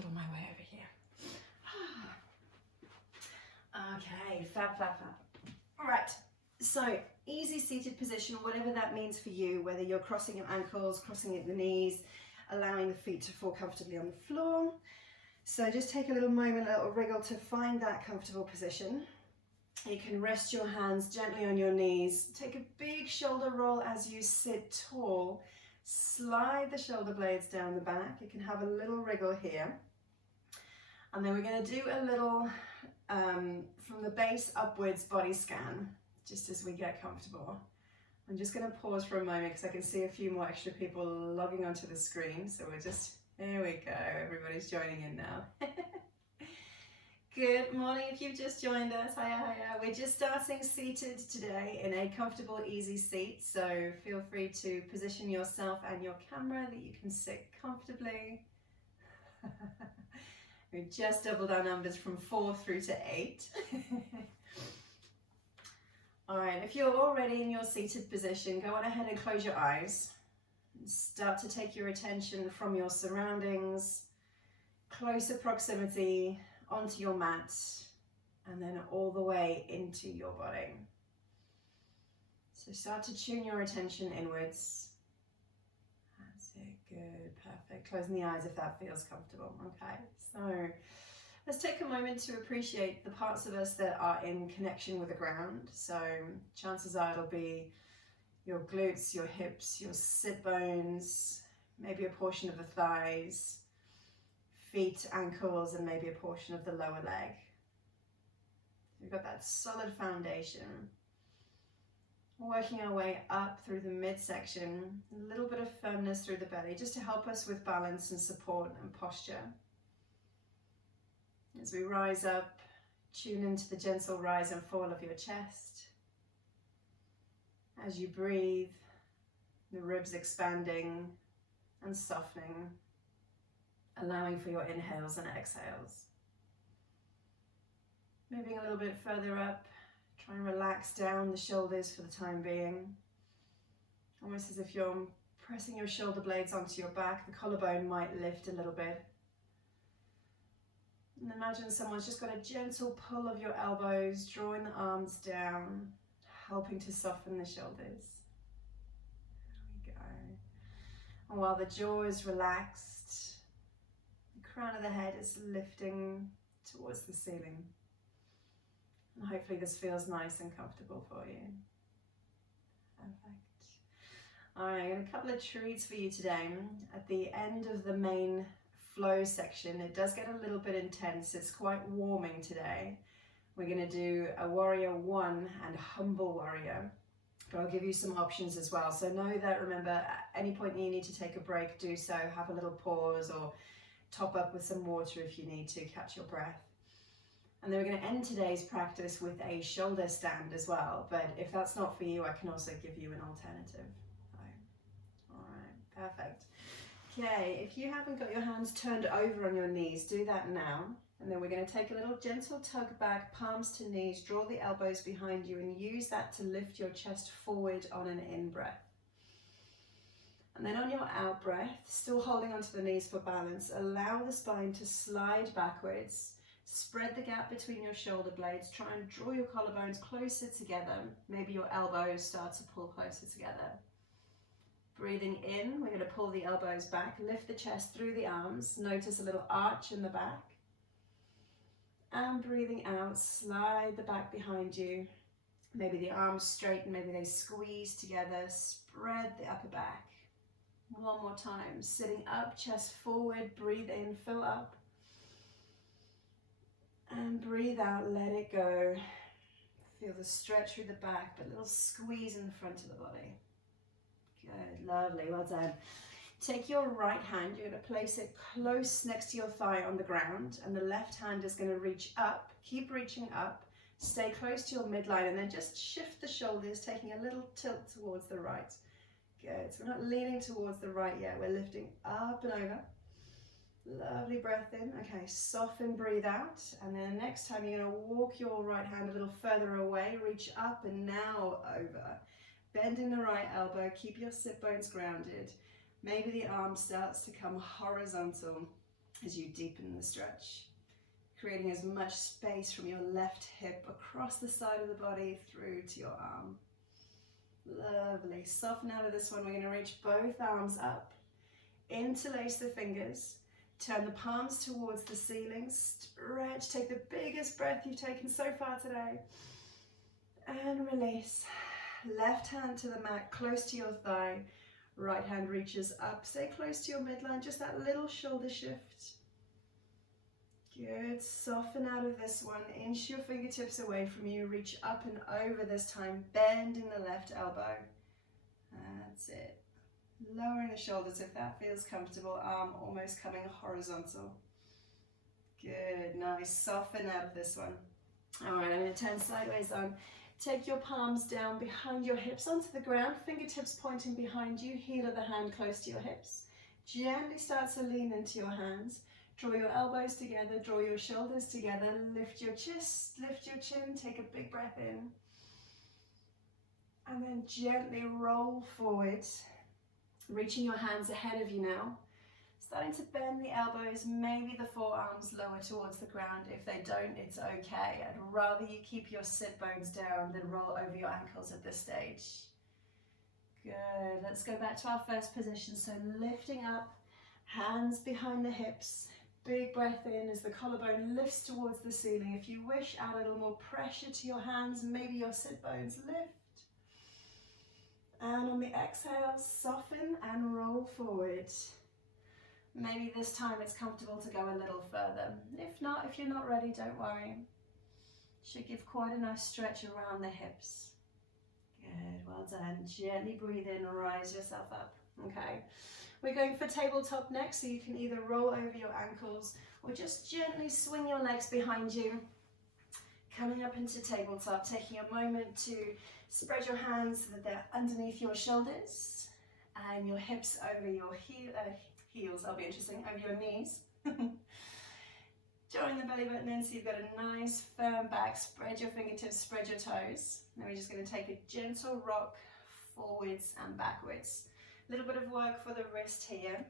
huddle my way over here. Okay, fab, fab, fab. All right, so easy seated position, whatever that means for you, whether you're crossing your ankles, crossing at the knees, allowing the feet to fall comfortably on the floor. So just take a little moment, a little wriggle to find that comfortable position. You can rest your hands gently on your knees. Take a big shoulder roll as you sit tall. Slide the shoulder blades down the back. You can have a little wriggle here. And then we're going to do a little from the base upwards body scan, just as we get comfortable. I'm just going to pause for a moment because I can see a few more extra people logging onto the screen. So we're just, there we go, everybody's joining in now. Good morning if you've just joined us. Hiya, hiya. We're just starting seated today in a comfortable, easy seat. So feel free to position yourself and your camera that you can sit comfortably. We just doubled our numbers from 4 through to 8. All right, if you're already in your seated position, go on ahead and close your eyes. Start to take your attention from your surroundings, closer proximity onto your mat, and then all the way into your body. So start to tune your attention inwards. That's it, good, perfect. Closing the eyes if that feels comfortable. Okay, so let's take a moment to appreciate the parts of us that are in connection with the ground. So chances are it'll be your glutes, your hips, your sit bones, maybe a portion of the thighs, feet, ankles, and maybe a portion of the lower leg. We've got that solid foundation. Working our way up through the midsection, a little bit of firmness through the belly, just to help us with balance and support and posture. As we rise up, tune into the gentle rise and fall of your chest. As you breathe, the ribs expanding and softening, allowing for your inhales and exhales. Moving a little bit further up, try and relax down the shoulders for the time being. Almost as if you're pressing your shoulder blades onto your back, the collarbone might lift a little bit. And imagine someone's just got a gentle pull of your elbows, drawing the arms down, helping to soften the shoulders. There we go. And while the jaw is relaxed, the crown of the head is lifting towards the ceiling. And hopefully this feels nice and comfortable for you. Perfect. All right, a couple of treats for you today. At the end of the main flow section, it does get a little bit intense. It's quite warming today. We're going to do a warrior 1 and humble warrior. But I'll give you some options as well. So know that, remember, at any point that you need to take a break, do so. Have a little pause or top up with some water if you need to catch your breath. And then we're going to end today's practice with a shoulder stand as well. But if that's not for you, I can also give you an alternative. All right, perfect. Okay, if you haven't got your hands turned over on your knees, do that now. And then we're going to take a little gentle tug back, palms to knees, draw the elbows behind you and use that to lift your chest forward on an in-breath. And then on your out-breath, still holding onto the knees for balance, allow the spine to slide backwards. Spread the gap between your shoulder blades. Try and draw your collarbones closer together. Maybe your elbows start to pull closer together. Breathing in, we're going to pull the elbows back. Lift the chest through the arms. Notice a little arch in the back. And breathing out, slide the back behind you. Maybe the arms straighten, maybe they squeeze together. Spread the upper back. One more time. Sitting up, chest forward. Breathe in, fill up. And breathe out, let it go. Feel the stretch through the back, but a little squeeze in the front of the body. Good, lovely, well done. Take your right hand, you're going to place it close next to your thigh on the ground, and the left hand is going to reach up. Keep reaching up, stay close to your midline, and then just shift the shoulders, taking a little tilt towards the right. Good, so we're not leaning towards the right yet, we're lifting up and over. Lovely breath in. Okay, soften, breathe out. And then next time you're going to walk your right hand a little further away, reach up and now over. Bending the right elbow, keep your sit bones grounded. Maybe the arm starts to come horizontal. as you deepen the stretch, creating as much space from your left hip across the side of the body through to your arm. Lovely. Soften out of this one. We're going to reach both arms up, interlace the fingers, turn the palms towards the ceiling, stretch, take the biggest breath you've taken so far today, and release. Left hand to the mat, close to your thigh, right hand reaches up, stay close to your midline, just that little shoulder shift. Good, soften out of this one, inch your fingertips away from you, reach up and over this time, bend in the left elbow. That's it. Lowering the shoulders if that feels comfortable, arm almost coming horizontal. Good, nice, soften out of this one. All right, I'm going to turn sideways on. Take your palms down behind your hips onto the ground, fingertips pointing behind you, heel of the hand close to your hips. Gently start to lean into your hands. Draw your elbows together, draw your shoulders together, lift your chest, lift your chin, take a big breath in. And then gently roll forward, reaching your hands ahead of you now. Starting to bend the elbows, maybe the forearms lower towards the ground. If they don't, it's okay. I'd rather you keep your sit bones down than roll over your ankles at this stage. Good, let's go back to our first position. So lifting up, hands behind the hips. Big breath in as the collarbone lifts towards the ceiling. If you wish, add a little more pressure to your hands. Maybe your sit bones lift. And on the exhale, soften and roll forward. Maybe this time it's comfortable to go a little further. If not, if you're not ready, don't worry. Should give quite a nice stretch around the hips. Good, well done. Gently breathe in, rise yourself up. Okay. We're going for tabletop next, so you can either roll over your ankles or just gently swing your legs behind you. Coming up into tabletop, taking a moment to spread your hands so that they're underneath your shoulders and your hips over your heels, that'll be interesting, over your knees. Drawing the belly button in so you've got a nice firm back, spread your fingertips, spread your toes. Then we're just going to take a gentle rock forwards and backwards. A little bit of work for the wrist here.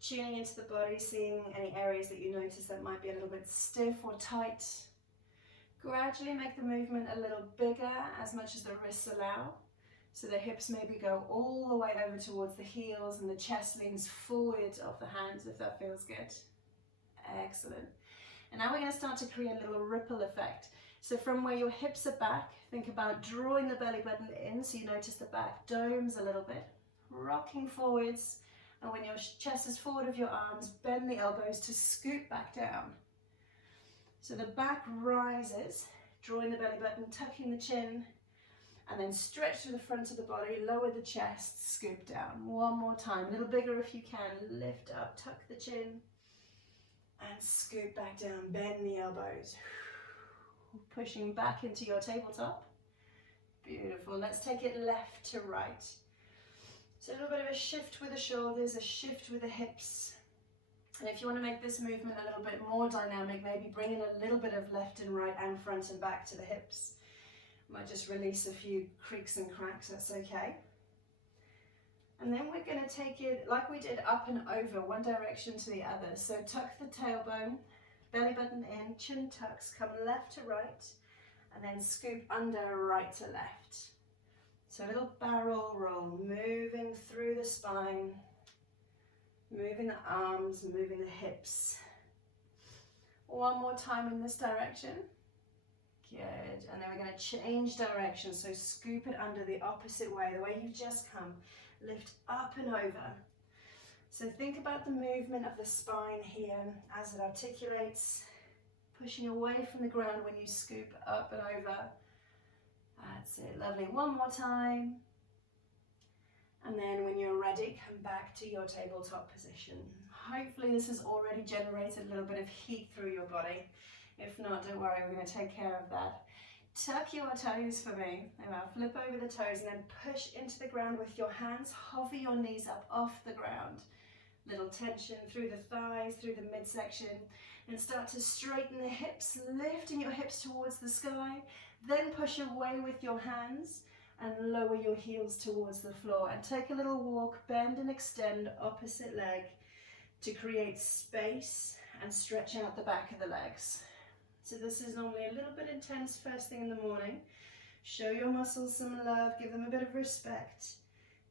Tuning into the body, seeing any areas that you notice that might be a little bit stiff or tight. Gradually make the movement a little bigger as much as the wrists allow. So the hips maybe go all the way over towards the heels and the chest leans forward of the hands if that feels good. Excellent. And now we're going to start to create a little ripple effect. So from where your hips are back, think about drawing the belly button in so you notice the back domes a little bit. Rocking forwards, and when your chest is forward of your arms, bend the elbows to scoot back down. So the back rises, drawing the belly button, tucking the chin, and then stretch through the front of the body, lower the chest, scoop down. One more time, a little bigger if you can, lift up, tuck the chin, and scoop back down, bend the elbows. Pushing back into your tabletop. Beautiful, let's take it left to right. So a little bit of a shift with the shoulders, a shift with the hips. And if you want to make this movement a little bit more dynamic, maybe bring in a little bit of left and right and front and back to the hips. Might just release a few creaks and cracks, that's okay. And then we're going to take it like we did up and over, one direction to the other. So tuck the tailbone, belly button in, chin tucks, come left to right, and then scoop under right to left. So a little barrel roll, moving through the spine, moving the arms, moving the hips. One more time in this direction. Good, and then we're going to change direction, so scoop it under the opposite way, the way you've just come. Lift up and over. So think about the movement of the spine here as it articulates, pushing away from the ground when you scoop up and over. That's it, lovely. One more time. And then when you're ready, come back to your tabletop position. Hopefully this has already generated a little bit of heat through your body. If not, don't worry, we're going to take care of that. Tuck your toes for me. Now flip over the toes and then push into the ground with your hands. Hover your knees up off the ground. Little tension through the thighs, through the midsection. And start to straighten the hips, lifting your hips towards the sky. Then push away with your hands and lower your heels towards the floor. And take a little walk, bend and extend, opposite leg. to create space and stretch out the back of the legs. So this is normally a little bit intense first thing in the morning. Show your muscles some love, give them a bit of respect.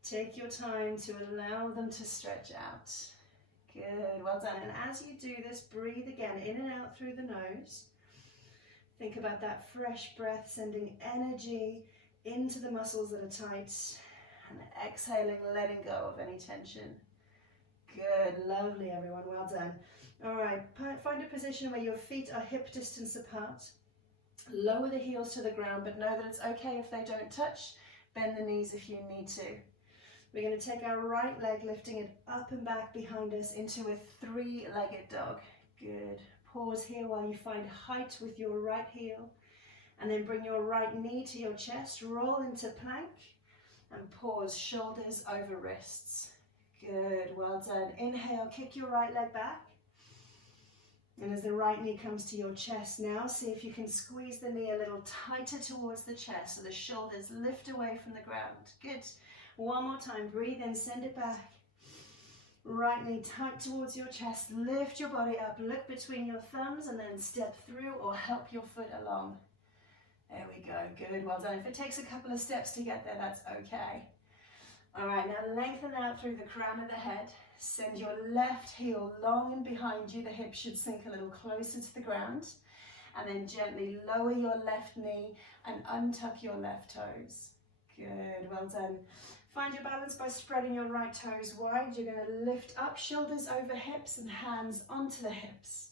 Take your time to allow them to stretch out. Good, well done. And as you do this, breathe again in and out through the nose. Think about that fresh breath, sending energy into the muscles that are tight, and exhaling, letting go of any tension. Good, lovely everyone, well done. All right, find a position where your feet are hip distance apart. Lower the heels to the ground, but know that it's okay if they don't touch. Bend the knees if you need to. We're going to take our right leg, lifting it up and back behind us into a three-legged dog. Good. Pause here while you find height with your right heel. And then bring your right knee to your chest, roll into plank, and pause, shoulders over wrists. Good, well done. Inhale, kick your right leg back. And as the right knee comes to your chest now, see if you can squeeze the knee a little tighter towards the chest so the shoulders lift away from the ground. Good. One more time, breathe in, send it back. Right knee tight towards your chest, lift your body up, look between your thumbs and then step through or help your foot along. There we go, good, well done. If it takes a couple of steps to get there, that's okay. All right, now lengthen out through the crown of the head. Send your left heel long and behind you. The hips should sink a little closer to the ground. And then gently lower your left knee and untuck your left toes. Good, well done. Find your balance by spreading your right toes wide. You're going to lift up, shoulders over hips and hands onto the hips.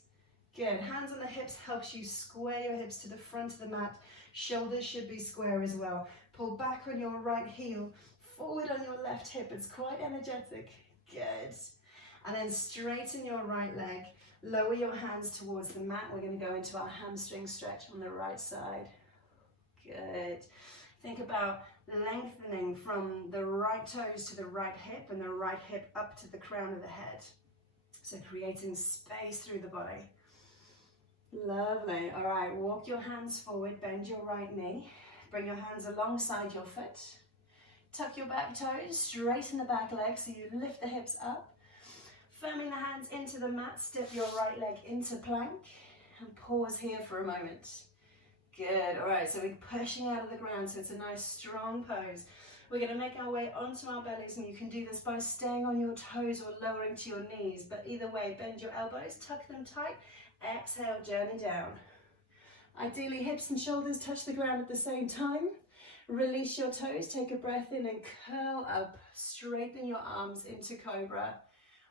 Good, hands on the hips helps you square your hips to the front of the mat. Shoulders should be square as well. Pull back on your right heel, forward on your left hip. It's quite energetic. Good. And then straighten your right leg. Lower your hands towards the mat. We're going to go into our hamstring stretch on the right side. Good. Think about lengthening from the right toes to the right hip and the right hip up to the crown of the head. So creating space through the body. Lovely. All right, walk your hands forward, bend your right knee. Bring your hands alongside your foot. Tuck your back toes, straighten the back leg so you lift the hips up. Firming the hands into the mat, step your right leg into plank and pause here for a moment. Good, all right, so we're pushing out of the ground, so it's a nice strong pose. We're gonna make our way onto our bellies, and you can do this by staying on your toes or lowering to your knees, but either way, bend your elbows, tuck them tight, exhale, journey down. Ideally, hips and shoulders touch the ground at the same time. Release your toes, take a breath in and curl up. Straighten your arms into cobra,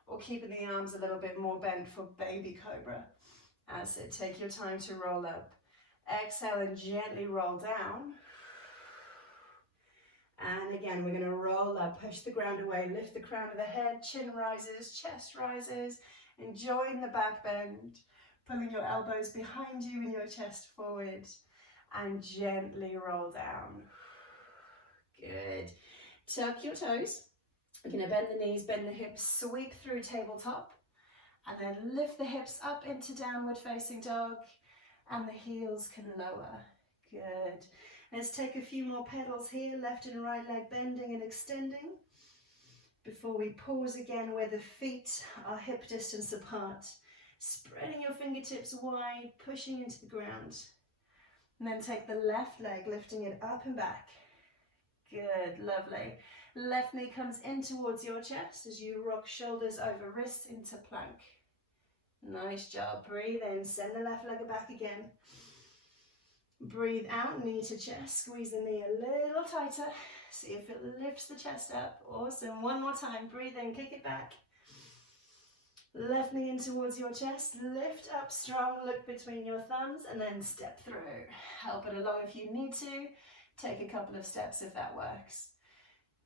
or keeping the arms a little bit more bent for baby cobra. That's it, take your time to roll up. Exhale and gently roll down. And again, we're gonna roll up, push the ground away, lift the crown of the head, chin rises, chest rises, enjoying the back bend, pulling your elbows behind you and your chest forward, and gently roll down. Good. Tuck your toes. We're gonna bend the knees, bend the hips, sweep through tabletop, and then lift the hips up into downward facing dog, and the heels can lower. Good. Let's take a few more pedals here, left and right leg bending and extending, before we pause again where the feet are hip distance apart. Spreading your fingertips wide, pushing into the ground. And then take the left leg, lifting it up and back. Good, lovely. Left knee comes in towards your chest as you rock shoulders over wrists into plank. Nice job. Breathe in, send the left leg back again. Breathe out, knee to chest. Squeeze the knee a little tighter. See if it lifts the chest up. Awesome. One more time. Breathe in, kick it back. Left knee in towards your chest. Lift up strong, look between your thumbs, and then step through. Help it along if you need to. Take a couple of steps if that works.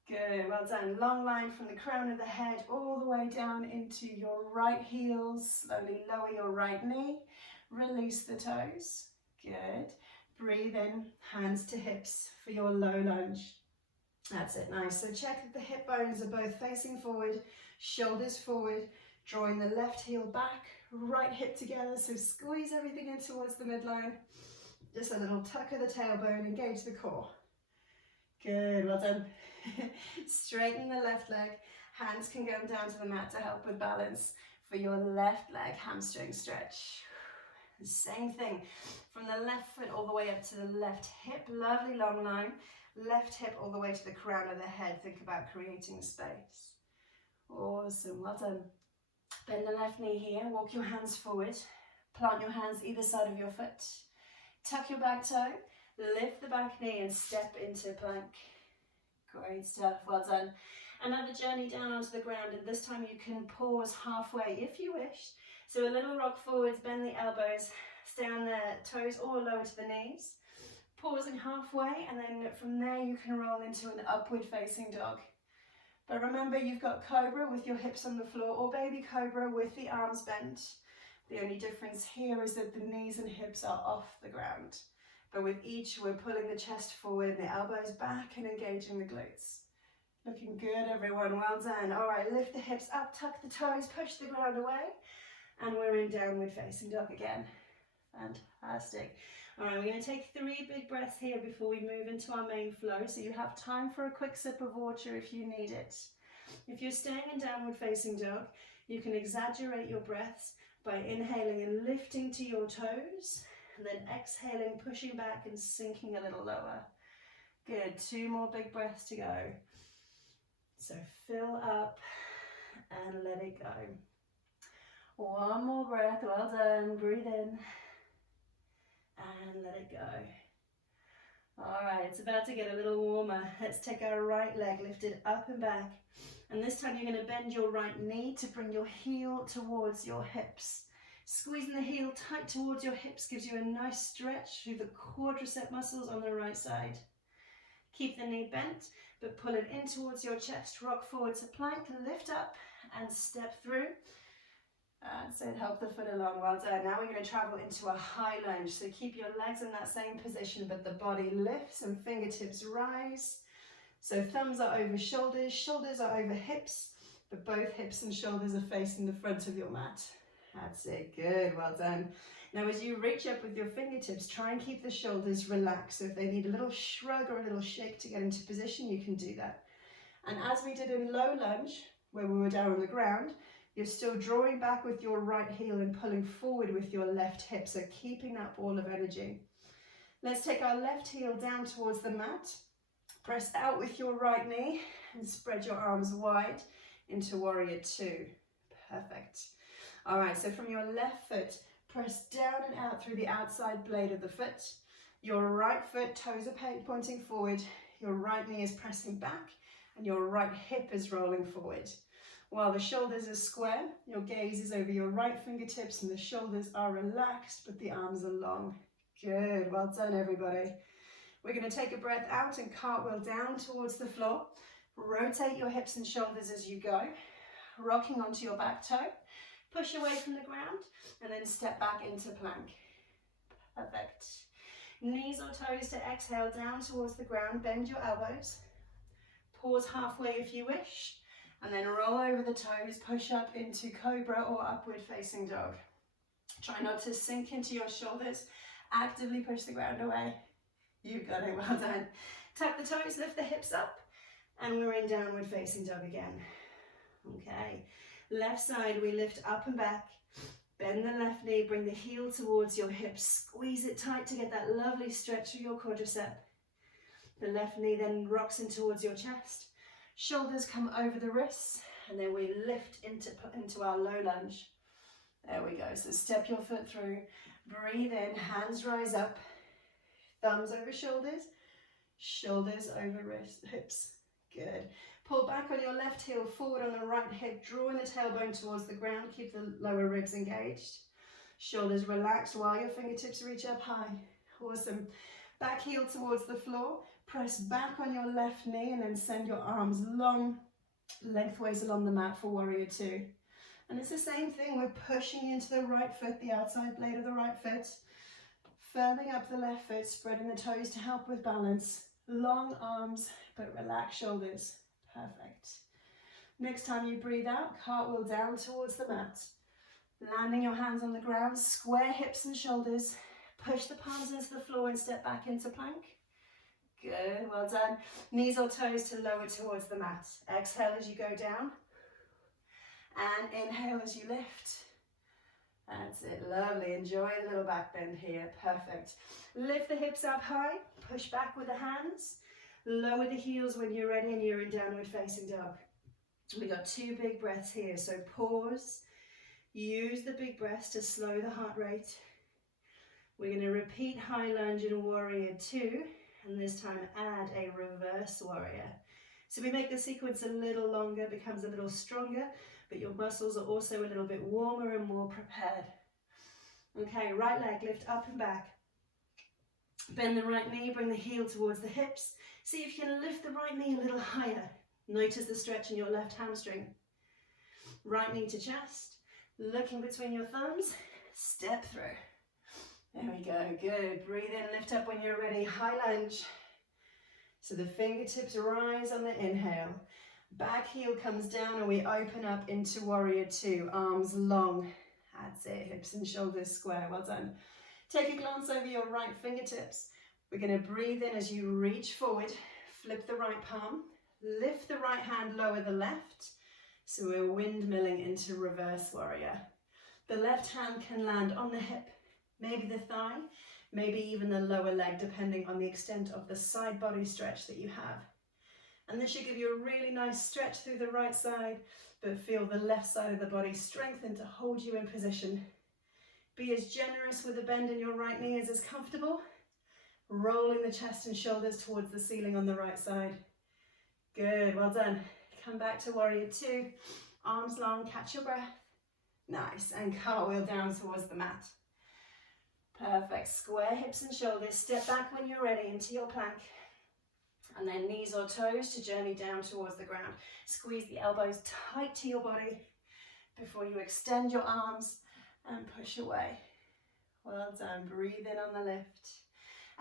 Good, well done. Long line from the crown of the head all the way down into your right heel. Slowly lower your right knee. Release the toes. Good. Breathe in, hands to hips for your low lunge. That's it, nice. So check that the hip bones are both facing forward, shoulders forward, drawing the left heel back, right hip together. So squeeze everything in towards the midline. Just a little tuck of the tailbone, engage the core. Good, well done. Straighten the left leg. Hands can go down to the mat to help with balance. for your left leg hamstring stretch. Same thing, from the left foot all the way up to the left hip, lovely long line. Left hip all the way to the crown of the head. Think about creating space. Awesome, well done. Bend the left knee here, walk your hands forward. Plant your hands either side of your foot. Tuck your back toe, lift the back knee and step into plank. Great stuff, well done. Another journey down onto the ground, and this time you can pause halfway if you wish. So a little rock forwards, bend the elbows, stay on the toes or lower to the knees. Pausing halfway, and then from there you can roll into an upward facing dog. But remember, you've got cobra with your hips on the floor or baby cobra with the arms bent. The only difference here is that the knees and hips are off the ground. But with each, we're pulling the chest forward and the elbows back and engaging the glutes. Looking good, everyone, well done. All right, lift the hips up, tuck the toes, push the ground away. And we're in downward facing dog again. Fantastic. All right, we're going to take 3 big breaths here before we move into our main flow. So you have time for a quick sip of water if you need it. If you're staying in downward facing dog, you can exaggerate your breaths by inhaling and lifting to your toes, and then exhaling, pushing back and sinking a little lower. Good, 2 more big breaths to go. So fill up and let it go. 1 more breath, well done, breathe in and let it go. All right, it's about to get a little warmer. Let's take our right leg lifted up and back. And this time you're going to bend your right knee to bring your heel towards your hips. Squeezing the heel tight towards your hips gives you a nice stretch through the quadricep muscles on the right side. Keep the knee bent, but pull it in towards your chest. Rock forward to plank, lift up and step through. And so help the foot along, well done. Now we're going to travel into a high lunge. So keep your legs in that same position, but the body lifts and fingertips rise. So thumbs are over shoulders, shoulders are over hips, but both hips and shoulders are facing the front of your mat. That's it, good, well done. Now as you reach up with your fingertips, try and keep the shoulders relaxed. So if they need a little shrug or a little shake to get into position, you can do that. And as we did in low lunge, where we were down on the ground, you're still drawing back with your right heel and pulling forward with your left hip, so keeping that ball of energy. Let's take our left heel down towards the mat. Press out with your right knee and spread your arms wide into warrior 2. Perfect. All right, so from your left foot, press down and out through the outside blade of the foot. Your right foot, toes are pointing forward. Your right knee is pressing back and your right hip is rolling forward. While the shoulders are square, your gaze is over your right fingertips and the shoulders are relaxed, but the arms are long. Good, well done everybody. We're going to take a breath out and cartwheel down towards the floor. Rotate your hips and shoulders as you go, rocking onto your back toe. Push away from the ground and then step back into plank. Perfect. Knees or toes to exhale down towards the ground. Bend your elbows. Pause halfway if you wish. And then roll over the toes, push up into cobra or upward facing dog. Try not to sink into your shoulders. Actively push the ground away. You've got it, well done. Tuck the toes, lift the hips up, and we're in downward facing dog again. Okay, left side we lift up and back. Bend the left knee, bring the heel towards your hips. Squeeze it tight to get that lovely stretch through your quadricep. The left knee then rocks in towards your chest. Shoulders come over the wrists, and then we lift into our low lunge. There we go. So step your foot through, breathe in, hands rise up, thumbs over shoulders, shoulders over wrists, hips. Good. Pull back on your left heel, forward on the right hip, drawing the tailbone towards the ground, keep the lower ribs engaged. Shoulders relaxed while your fingertips reach up high. Awesome. Back heel towards the floor. Press back on your left knee and then send your arms long, lengthways along the mat for warrior 2. And it's the same thing, we're pushing into the right foot, the outside blade of the right foot, firming up the left foot, spreading the toes to help with balance. Long arms, but relaxed shoulders. Perfect. Next time you breathe out, cartwheel down towards the mat. Landing your hands on the ground, square hips and shoulders. Push the palms into the floor and step back into plank. Good, well done. Knees or toes to lower towards the mat. Exhale as you go down. And inhale as you lift. That's it, lovely. Enjoy the little back bend here, perfect. Lift the hips up high, push back with the hands. Lower the heels when you're ready and you're in downward facing dog. We got 2 big breaths here, so pause. Use the big breaths to slow the heart rate. We're going to repeat high lunge in warrior 2, and this time add a reverse warrior. So we make the sequence a little longer, becomes a little stronger, but your muscles are also a little bit warmer and more prepared. Okay, right leg, lift up and back. Bend the right knee, bring the heel towards the hips. See if you can lift the right knee a little higher. Notice the stretch in your left hamstring. Right knee to chest, looking between your thumbs, step through. There we go, good. Breathe in, lift up when you're ready, high lunge. So the fingertips rise on the inhale. Back heel comes down and we open up into warrior 2, arms long. That's it, hips and shoulders square, well done. Take a glance over your right fingertips. We're going to breathe in as you reach forward, flip the right palm, lift the right hand, lower the left. So we're windmilling into reverse warrior. The left hand can land on the hip, maybe the thigh, maybe even the lower leg, depending on the extent of the side body stretch that you have. And this should give you a really nice stretch through the right side, but feel the left side of the body strengthen to hold you in position. Be as generous with the bend in your right knee as is comfortable. Rolling the chest and shoulders towards the ceiling on the right side. Good, well done. Come back to warrior 2. Arms long, catch your breath. Nice, and cartwheel down towards the mat. Perfect, square hips and shoulders. Step back when you're ready into your plank. And then knees or toes to journey down towards the ground. Squeeze the elbows tight to your body before you extend your arms and push away. Well done, breathe in on the lift.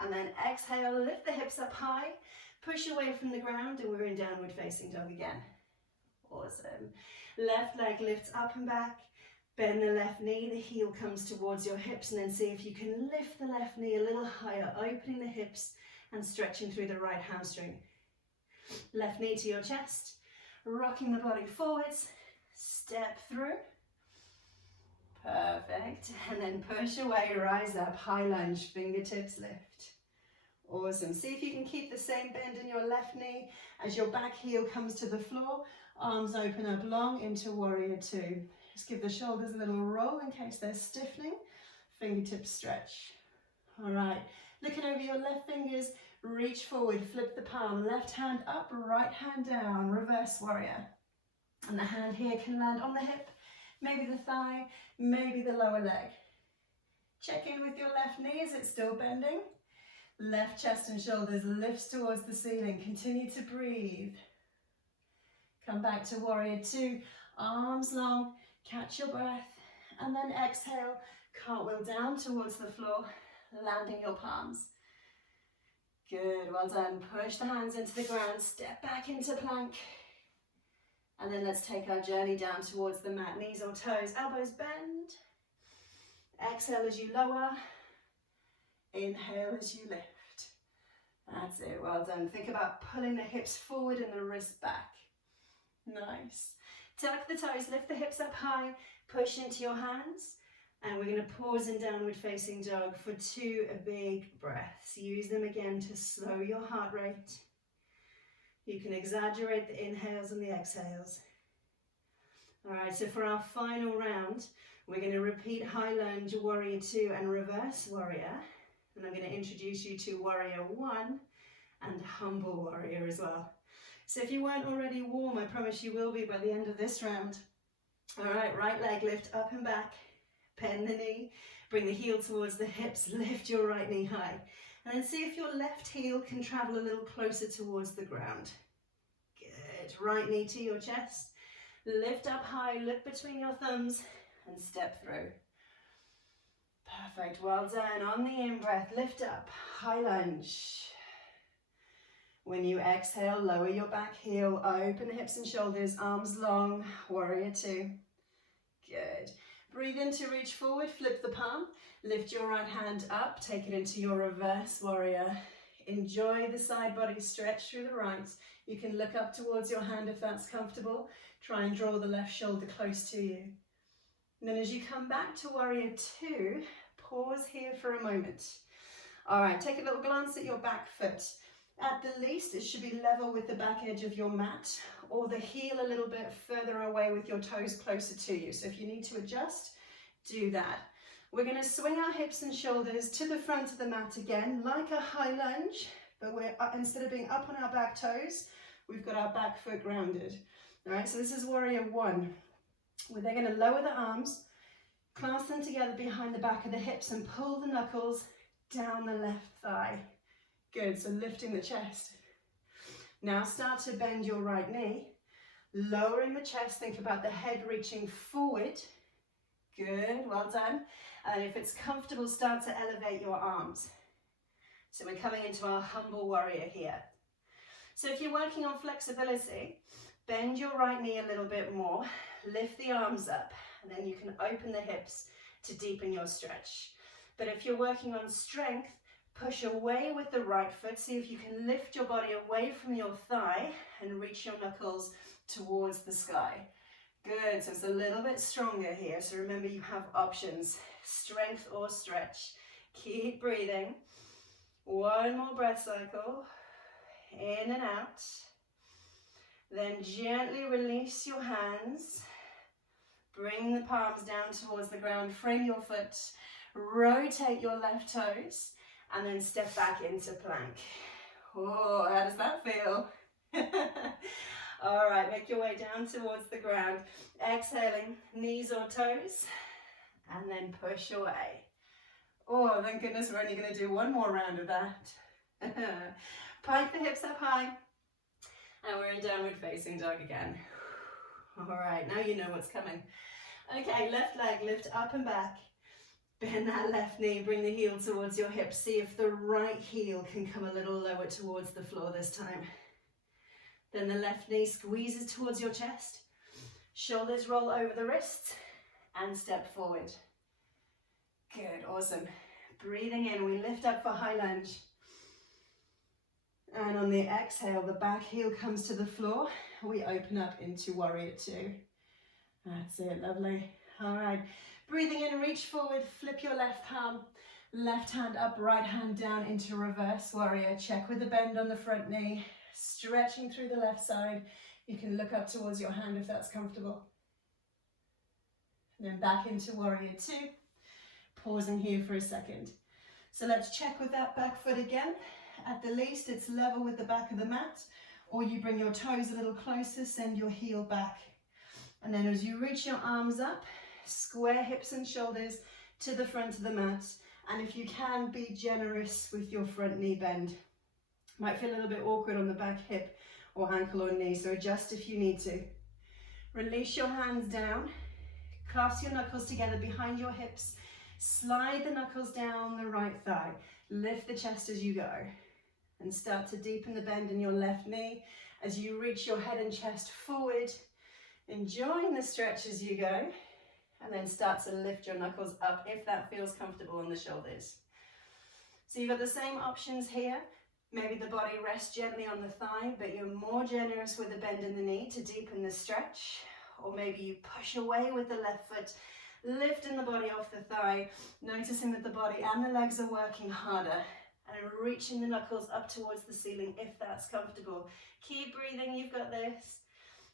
And then exhale, lift the hips up high, push away from the ground, and we're in downward facing dog again. Awesome. Left leg lifts up and back. Bend the left knee, the heel comes towards your hips, and then see if you can lift the left knee a little higher, opening the hips and stretching through the right hamstring. Left knee to your chest, rocking the body forwards, step through. Perfect, and then push away, rise up, high lunge, fingertips lift. Awesome, see if you can keep the same bend in your left knee as your back heel comes to the floor, arms open up long into warrior 2. Just give the shoulders a little roll in case they're stiffening, fingertips stretch. All right, looking over your left fingers, reach forward, flip the palm, left hand up, right hand down, reverse warrior. And the hand here can land on the hip, maybe the thigh, maybe the lower leg. Check in with your left knee, is it still bending? Left chest and shoulders lifts towards the ceiling, continue to breathe. Come back to warrior 2, arms long, catch your breath, and then exhale, cartwheel down towards the floor, landing your palms. Good, well done. Push the hands into the ground, step back into plank. And then let's take our journey down towards the mat, knees or toes, elbows bend. Exhale as you lower, inhale as you lift. That's it, well done. Think about pulling the hips forward and the wrists back. Nice. Tuck the toes, lift the hips up high, push into your hands. And we're going to pause in downward facing dog for 2 big breaths. Use them again to slow your heart rate. You can exaggerate the inhales and the exhales. All right, so for our final round, we're going to repeat high lunge, warrior 2 and reverse warrior. And I'm going to introduce you to warrior 1 and humble warrior as well. So if you weren't already warm, I promise you will be by the end of this round. All right, right leg lift up and back. Bend the knee, bring the heel towards the hips, lift your right knee high. And then see if your left heel can travel a little closer towards the ground. Good, right knee to your chest. Lift up high, look between your thumbs and step through. Perfect, well done. On the in-breath, lift up, high lunge. When you exhale, lower your back heel, open the hips and shoulders, arms long, warrior 2. Good. Breathe in to reach forward, flip the palm, lift your right hand up, take it into your reverse warrior. Enjoy the side body stretch through the right. You can look up towards your hand if that's comfortable. Try and draw the left shoulder close to you. And then as you come back to warrior two, pause here for a moment. All right, take a little glance at your back foot. At the least, it should be level with the back edge of your mat, or the heel a little bit further away with your toes closer to you. So if you need to adjust, do that. We're going to swing our hips and shoulders to the front of the mat again, like a high lunge, but we're instead of being up on our back toes, we've got our back foot grounded. All right, so this is warrior one. We're then going to lower the arms, clasp them together behind the back of the hips and pull the knuckles down the left thigh. Good, so lifting the chest. Now start to bend your right knee, lowering the chest, think about the head reaching forward. Good, well done. And if it's comfortable, start to elevate your arms. So we're coming into our humble warrior here. So if you're working on flexibility, bend your right knee a little bit more, lift the arms up, and then you can open the hips to deepen your stretch. But if you're working on strength, push away with the right foot. See if you can lift your body away from your thigh and reach your knuckles towards the sky. Good, so it's a little bit stronger here. So remember, you have options, strength or stretch. Keep breathing. One more breath cycle, in and out. Then gently release your hands. Bring the palms down towards the ground, frame your foot, rotate your left toes, and then step back into plank. Oh, how does that feel? All right, make your way down towards the ground. Exhaling, knees or toes, and then push away. Oh, thank goodness we're only going to do one more round of that. Pike the hips up high, and we're in downward facing dog again. All right, now you know what's coming. Okay, left leg, lift up and back. Bend that left knee, bring the heel towards your hip. See if the right heel can come a little lower towards the floor this time. Then the left knee squeezes towards your chest. Shoulders roll over the wrists and step forward. Good, awesome. Breathing in, we lift up for high lunge. And on the exhale, the back heel comes to the floor. We open up into warrior two. That's it, lovely. All right. Breathing in, reach forward, flip your left palm, left hand up, right hand down into reverse warrior. Check with the bend on the front knee, stretching through the left side. You can look up towards your hand if that's comfortable. And then back into warrior two, pausing here for a second. So let's check with that back foot again. At the least, it's level with the back of the mat, or you bring your toes a little closer, send your heel back. And then as you reach your arms up, square hips and shoulders to the front of the mat. And if you can, be generous with your front knee bend. Might feel a little bit awkward on the back hip or ankle or knee, so adjust if you need to. Release your hands down, clasp your knuckles together behind your hips, slide the knuckles down the right thigh, lift the chest as you go, and start to deepen the bend in your left knee as you reach your head and chest forward, enjoying the stretch as you go. And then start to lift your knuckles up if that feels comfortable on the shoulders. So you've got the same options here. Maybe the body rests gently on the thigh, but you're more generous with the bend in the knee to deepen the stretch. Or maybe you push away with the left foot, lifting the body off the thigh, noticing that the body and the legs are working harder, and reaching the knuckles up towards the ceiling if that's comfortable. Keep breathing, you've got this.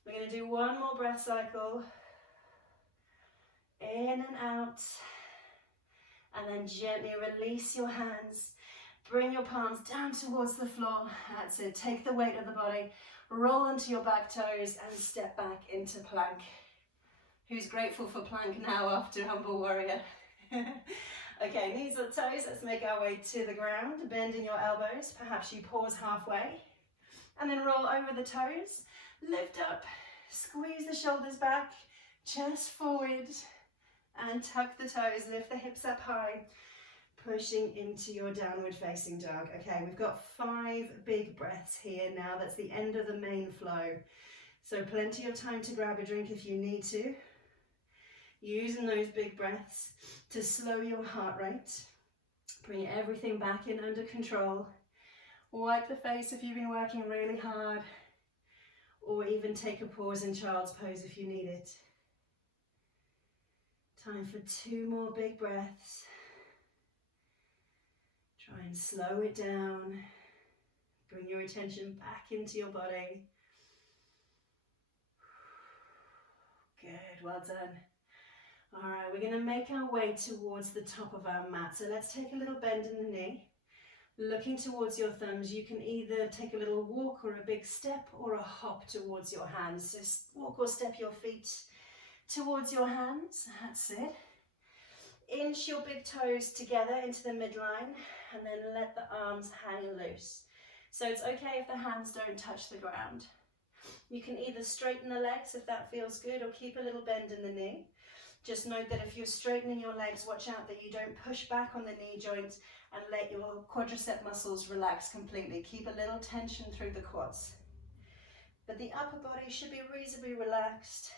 We're going to do one more breath cycle. In and out, and then gently release your hands, bring your palms down towards the floor. That's it, take the weight of the body, roll into your back toes and step back into plank. Who's grateful for plank now after humble warrior? Okay, knees or toes, let's make our way to the ground, bending your elbows, perhaps you pause halfway, and then roll over the toes, lift up, squeeze the shoulders back, chest forward, and tuck the toes, lift the hips up high, pushing into your downward facing dog. Okay, we've got 5 big breaths here now. That's the end of the main flow. So plenty of time to grab a drink if you need to. Using those big breaths to slow your heart rate. Bring everything back in under control. Wipe the face if you've been working really hard, or even take a pause in child's pose if you need it. Time for 2 more big breaths. Try and slow it down. Bring your attention back into your body. Good, well done. All right, we're going to make our way towards the top of our mat. So let's take a little bend in the knee. Looking towards your thumbs, you can either take a little walk or a big step or a hop towards your hands. So walk or step your feet towards your hands. That's it. Inch your big toes together into the midline and then let the arms hang loose. So it's okay if the hands don't touch the ground. You can either straighten the legs if that feels good, or keep a little bend in the knee. Just note that if you're straightening your legs, watch out that you don't push back on the knee joint and let your quadricep muscles relax completely. Keep a little tension through the quads. But the upper body should be reasonably relaxed.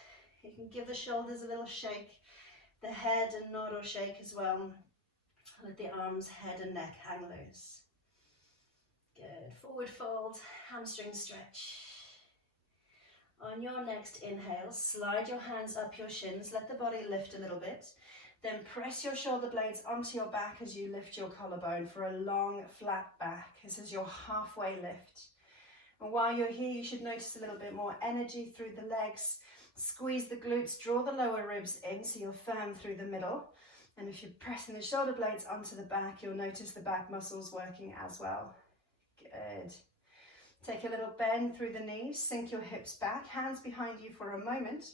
You can give the shoulders a little shake, the head a nod or shake as well. Let the arms, head and neck hang loose. Good. Forward fold, hamstring stretch. On your next inhale, slide your hands up your shins, let the body lift a little bit. Then press your shoulder blades onto your back as you lift your collarbone for a long, flat back. This is your halfway lift. And while you're here, you should notice a little bit more energy through the legs. Squeeze the glutes, draw the lower ribs in so you're firm through the middle. And if you're pressing the shoulder blades onto the back, you'll notice the back muscles working as well. Good. Take a little bend through the knees, sink your hips back, hands behind you for a moment.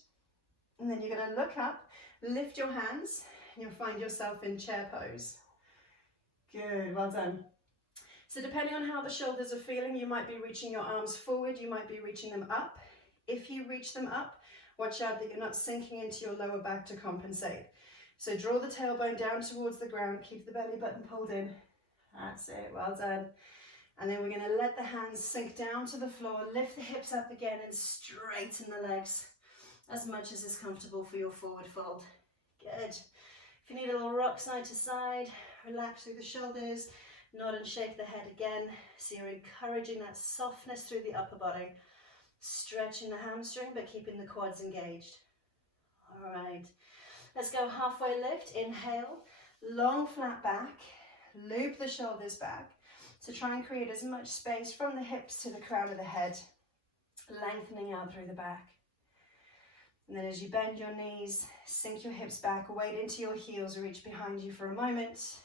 And then you're going to look up, lift your hands, and you'll find yourself in chair pose. Good, well done. So depending on how the shoulders are feeling, you might be reaching your arms forward, you might be reaching them up. If you reach them up, watch out that you're not sinking into your lower back to compensate. So draw the tailbone down towards the ground, keep the belly button pulled in. That's it, well done. And then we're going to let the hands sink down to the floor, lift the hips up again and straighten the legs as much as is comfortable for your forward fold. Good. If you need a little rock side to side, relax through the shoulders, nod and shake the head again. So you're encouraging that softness through the upper body, stretching the hamstring but keeping the quads engaged. All right, let's go halfway lift. Inhale, long flat back, loop the shoulders back. So try and create as much space from the hips to the crown of the head, lengthening out through the back. And then as you bend your knees, sink your hips back, weight into your heels, reach behind you for a moment.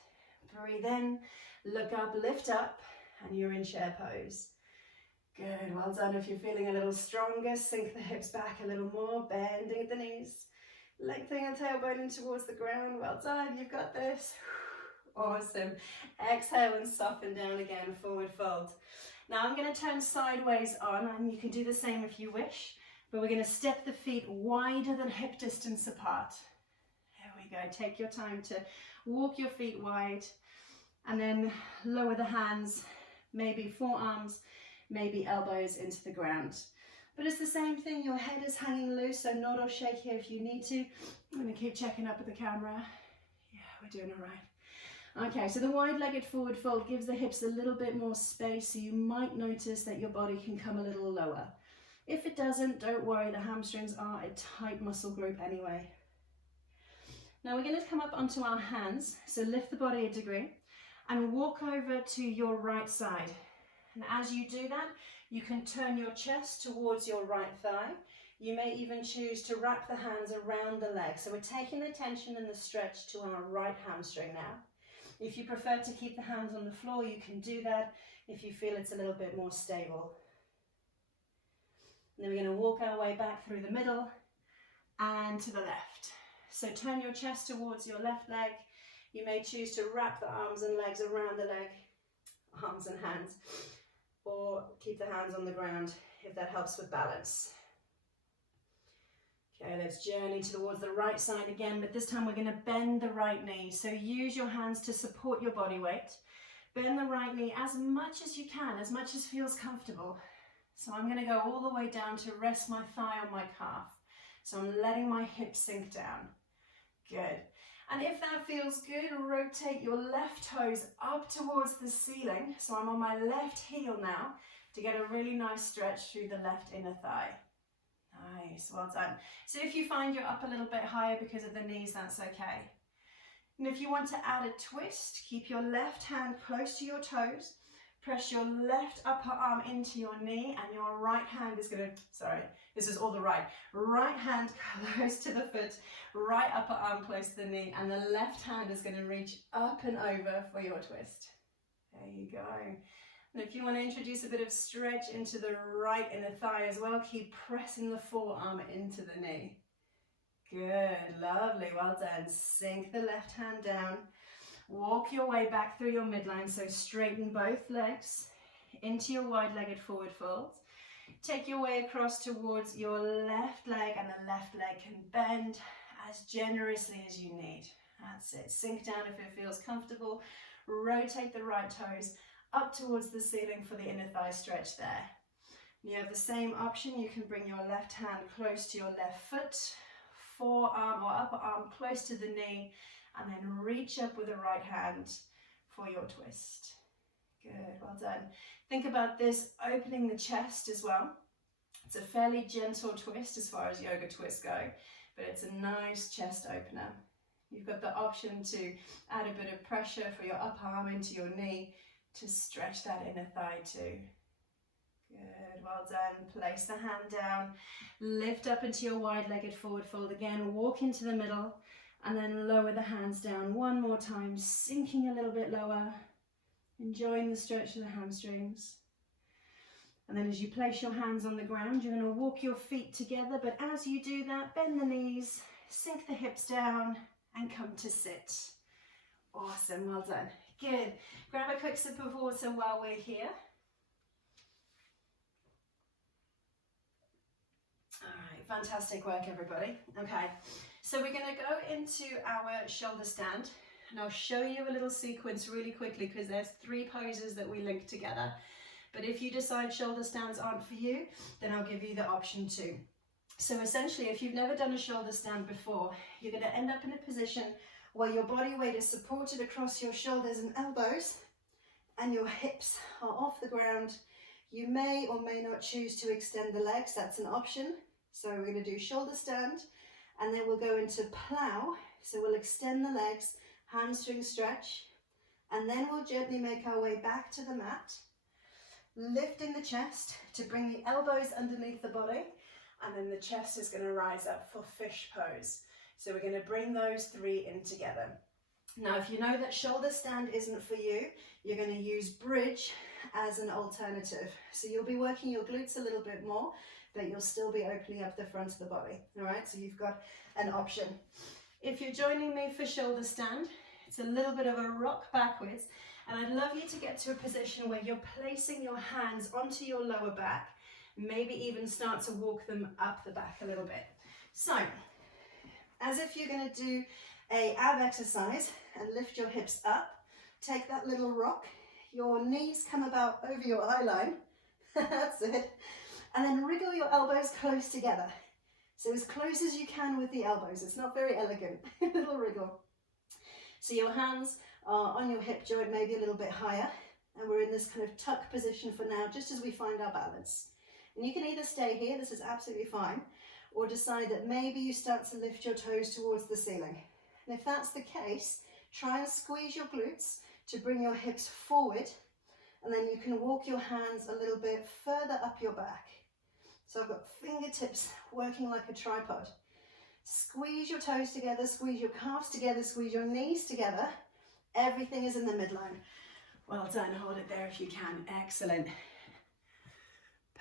Breathe in, look up, lift up, and you're in chair pose. Good, well done. If you're feeling a little stronger, sink the hips back a little more, bending at the knees, lengthening the tailbone in towards the ground. Well done, you've got this. Awesome. Exhale and soften down again, forward fold. Now I'm going to turn sideways on, and you can do the same if you wish, but we're going to step the feet wider than hip distance apart. There we go. Take your time to walk your feet wide and then lower the hands, maybe forearms, maybe elbows into the ground. But it's the same thing. Your head is hanging loose, so nod or shake here if you need to. I'm going to keep checking up at the camera. Yeah, we're doing all right. Okay, so the wide-legged forward fold gives the hips a little bit more space, so you might notice that your body can come a little lower. If it doesn't, don't worry, the hamstrings are a tight muscle group anyway. Now we're going to come up onto our hands, so lift the body a degree and walk over to your right side. And as you do that, you can turn your chest towards your right thigh. You may even choose to wrap the hands around the leg. So we're taking the tension and the stretch to our right hamstring now. If you prefer to keep the hands on the floor, you can do that if you feel it's a little bit more stable. And then we're going to walk our way back through the middle and to the left. So turn your chest towards your left leg. You may choose to wrap the arms and legs around the leg, arms and hands, or keep the hands on the ground if that helps with balance. Okay, let's journey towards the right side again, but this time we're going to bend the right knee. So use your hands to support your body weight. Bend the right knee as much as you can, as much as feels comfortable. So I'm going to go all the way down to rest my thigh on my calf. So I'm letting my hips sink down. Good. And if that feels good, rotate your left toes up towards the ceiling. So I'm on my left heel now to get a really nice stretch through the left inner thigh. Nice, well done. So if you find you're up a little bit higher because of the knees, that's okay. And if you want to add a twist, keep your left hand close to your toes. Press your left upper arm into your knee, and your right hand is going to, sorry, this is all the right hand close to the foot, right upper arm close to the knee, and the left hand is going to reach up and over for your twist. There you go. And if you want to introduce a bit of stretch into the right inner thigh as well, keep pressing the forearm into the knee. Good, lovely, well done. Sink the left hand down. Walk your way back through your midline, so straighten both legs into your wide-legged forward fold. Take your way across towards your left leg, and the left leg can bend as generously as you need. That's it. Sink down if it feels comfortable. Rotate the right toes up towards the ceiling for the inner thigh stretch there. You have the same option. You can bring your left hand close to your left foot, forearm or upper arm close to the knee, and then reach up with the right hand for your twist. Good, well done. Think about this opening the chest as well. It's a fairly gentle twist as far as yoga twists go, but it's a nice chest opener. You've got the option to add a bit of pressure for your upper arm into your knee to stretch that inner thigh too. Good, well done. Place the hand down, lift up into your wide-legged forward fold again, walk into the middle, and then lower the hands down one more time, sinking a little bit lower, enjoying the stretch of the hamstrings. And then as you place your hands on the ground, you're going to walk your feet together, but as you do that, bend the knees, sink the hips down, and come to sit. Awesome, well done. Good. Grab a quick sip of water while we're here. All right, fantastic work, everybody. Okay, so we're going to go into our shoulder stand, and I'll show you a little sequence really quickly because there's 3 poses that we link together. But if you decide shoulder stands aren't for you, then I'll give you the option too. So essentially, if you've never done a shoulder stand before, you're going to end up in a position where your body weight is supported across your shoulders and elbows, and your hips are off the ground. You may or may not choose to extend the legs, that's an option. So we're going to do shoulder stand, and then we'll go into plow. So we'll extend the legs, hamstring stretch, and then we'll gently make our way back to the mat, lifting the chest to bring the elbows underneath the body, and then the chest is going to rise up for fish pose. So we're going to bring those 3 in together. Now, if you know that shoulder stand isn't for you, you're going to use bridge as an alternative. So you'll be working your glutes a little bit more, but you'll still be opening up the front of the body. All right, so you've got an option. If you're joining me for shoulder stand, it's a little bit of a rock backwards, and I'd love you to get to a position where you're placing your hands onto your lower back, maybe even start to walk them up the back a little bit. So, as if you're going to do a ab exercise and lift your hips up, take that little rock, your knees come about over your eye line, that's it, and then wriggle your elbows close together. So as close as you can with the elbows, it's not very elegant, little wriggle. So your hands are on your hip joint, maybe a little bit higher, and we're in this kind of tuck position for now, just as we find our balance. And you can either stay here, this is absolutely fine, or decide that maybe you start to lift your toes towards the ceiling. And if that's the case, try and squeeze your glutes to bring your hips forward, and then you can walk your hands a little bit further up your back. So I've got fingertips working like a tripod. Squeeze your toes together, squeeze your calves together, squeeze your knees together. Everything is in the midline. Well done, hold it there if you can. Excellent.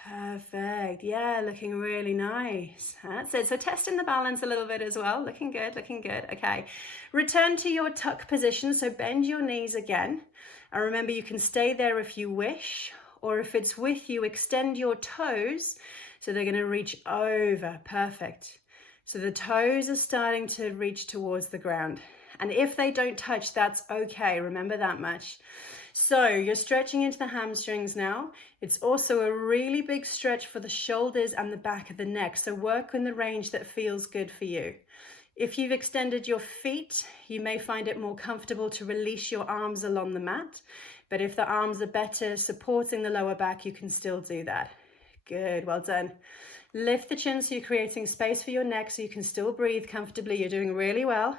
Perfect. Yeah, looking really nice. That's it. So testing the balance a little bit as well. Looking good, looking good. Okay. Return to your tuck position. So bend your knees again. And remember, you can stay there if you wish, or if it's with you, extend your toes so they're going to reach over. Perfect. So the toes are starting to reach towards the ground. And if they don't touch, that's okay. Remember that much. So you're stretching into the hamstrings now. It's also a really big stretch for the shoulders and the back of the neck. So work in the range that feels good for you. If you've extended your feet, you may find it more comfortable to release your arms along the mat. But if the arms are better supporting the lower back, you can still do that. Good, well done. Lift the chin so you're creating space for your neck so you can still breathe comfortably. You're doing really well.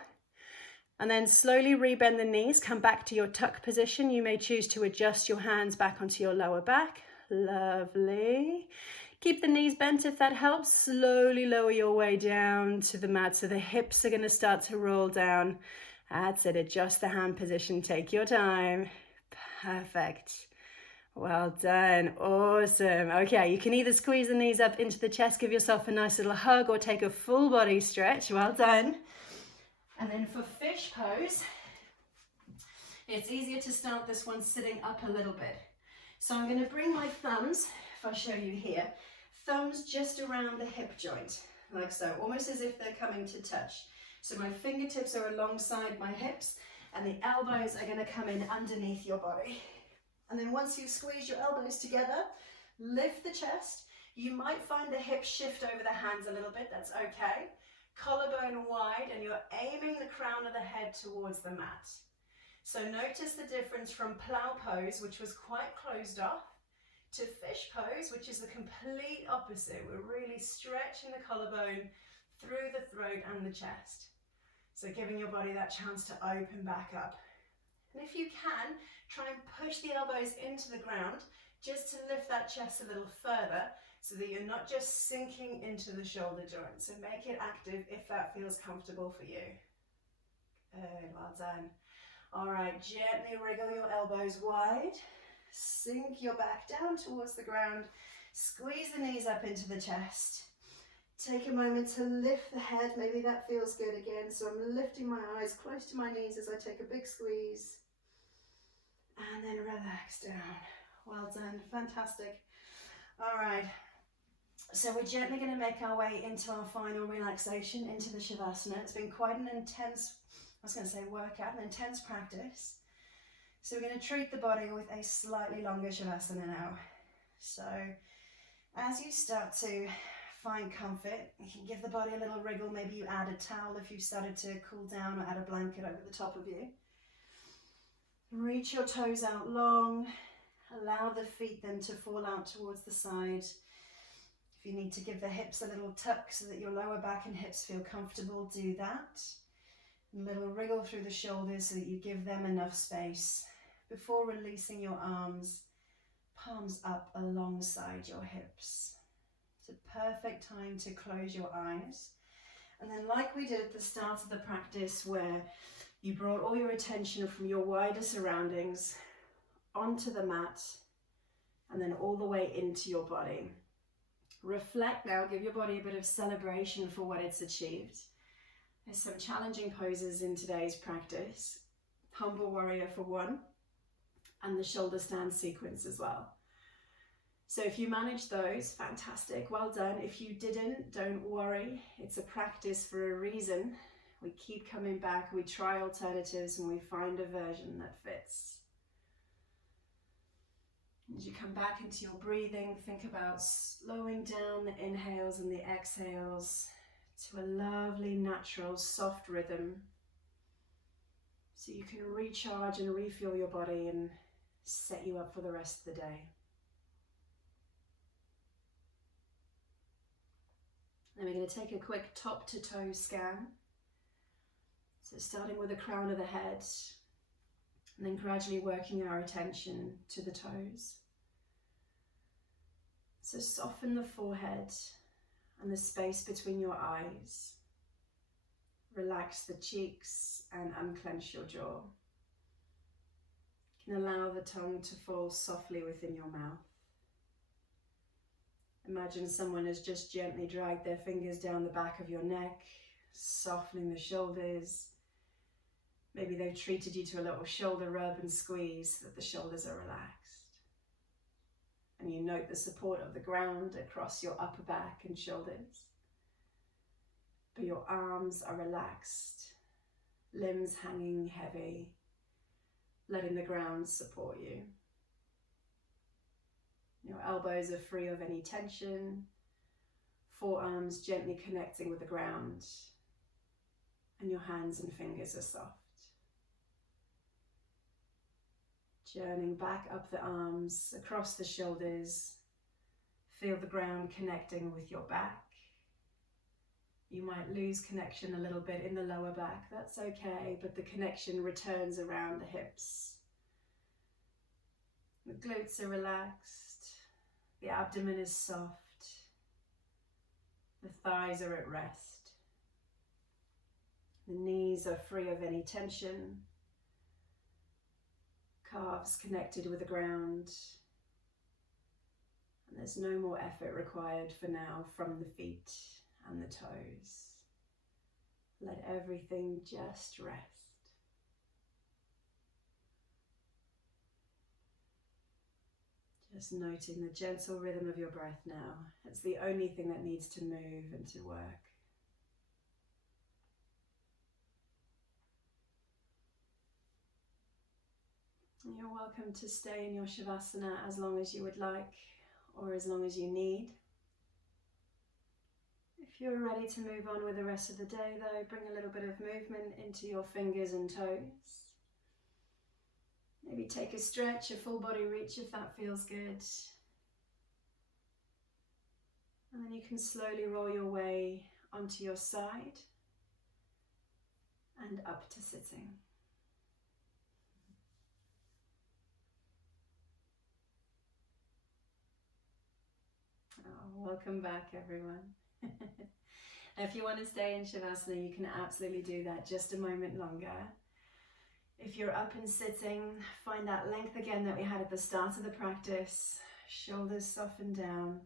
And then slowly rebend the knees, come back to your tuck position. You may choose to adjust your hands back onto your lower back. Lovely. Keep the knees bent if that helps. Slowly lower your way down to the mat so the hips are going to start to roll down. That's it, adjust the hand position, take your time. Perfect. Well done, awesome. Okay, you can either squeeze the knees up into the chest, give yourself a nice little hug, or take a full body stretch. Well done. And then for fish pose, it's easier to start this one sitting up a little bit. So I'm going to bring my thumbs, if I show you here, thumbs just around the hip joint, like so, almost as if they're coming to touch. So my fingertips are alongside my hips, and the elbows are going to come in underneath your body. And then once you squeeze your elbows together, lift the chest. You might find the hips shift over the hands a little bit, that's okay. Collarbone wide, and you're aiming the crown of the head towards the mat. So notice the difference from plow pose, which was quite closed off, to fish pose, which is the complete opposite. We're really stretching the collarbone through the throat and the chest. So giving your body that chance to open back up. And if you can, try and push the elbows into the ground just to lift that chest a little further so that you're not just sinking into the shoulder joint. So make it active if that feels comfortable for you. Good, well done. All right, gently wriggle your elbows wide. Sink your back down towards the ground. Squeeze the knees up into the chest. Take a moment to lift the head. Maybe that feels good again. So I'm lifting my eyes close to my knees as I take a big squeeze. And then relax down. Well done, fantastic. All right, so we're gently going to make our way into our final relaxation, into the Shavasana. It's been quite an intense, workout, an intense practice. So we're going to treat the body with a slightly longer Shavasana now. So as you start to find comfort, you can give the body a little wriggle. Maybe you add a towel if you've started to cool down, or add a blanket over the top of you. Reach your toes out long. Allow the feet then to fall out towards the side. If you need to give the hips a little tuck so that your lower back and hips feel comfortable, do that. A little wriggle through the shoulders so that you give them enough space before releasing your arms, palms up alongside your hips. It's a perfect time to close your eyes. And then, like we did at the start of the practice, where you brought all your attention from your wider surroundings onto the mat and then all the way into your body. Reflect now, give your body a bit of celebration for what it's achieved. There's some challenging poses in today's practice. Humble warrior for one, and the shoulder stand sequence as well. So if you managed those, fantastic, well done. If you didn't, don't worry. It's a practice for a reason. We keep coming back, we try alternatives, and we find a version that fits. As you come back into your breathing, think about slowing down the inhales and the exhales to a lovely, natural, soft rhythm, so you can recharge and refuel your body and set you up for the rest of the day. Then we're going to take a quick top to toe scan. So starting with the crown of the head, and then gradually working our attention to the toes. So soften the forehead and the space between your eyes. Relax the cheeks and unclench your jaw. You can allow the tongue to fall softly within your mouth. Imagine someone has just gently dragged their fingers down the back of your neck, softening the shoulders. Maybe they've treated you to a little shoulder rub and squeeze so that the shoulders are relaxed. And you note the support of the ground across your upper back and shoulders. But your arms are relaxed, limbs hanging heavy, letting the ground support you. Your elbows are free of any tension, forearms gently connecting with the ground. and your hands and fingers are soft. Journeying back up the arms, across the shoulders. Feel the ground connecting with your back. You might lose connection a little bit in the lower back, that's okay, but the connection returns around the hips. The glutes are relaxed, the abdomen is soft, the thighs are at rest. The knees are free of any tension, calves connected with the ground, and there's no more effort required for now from the feet and the toes. Let everything just rest. Just noting the gentle rhythm of your breath now. It's the only thing that needs to move and to work. You're welcome to stay in your Shavasana as long as you would like, or as long as you need. If you're ready to move on with the rest of the day though, bring a little bit of movement into your fingers and toes. Maybe take a stretch, a full body reach if that feels good. And then you can slowly roll your way onto your side and up to sitting. Oh, welcome back everyone. If you want to stay in Shavasana, you can absolutely do that just a moment longer. If you're up and sitting, find that length again that we had at the start of the practice. Shoulders soften down.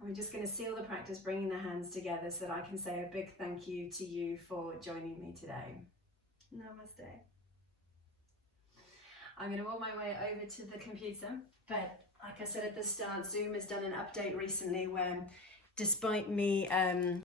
And we're just going to seal the practice, bringing the hands together so that I can say a big thank you to you for joining me today. Namaste. I'm going to walk my way over to the computer, but like I said at the start, Zoom has done an update recently where despite me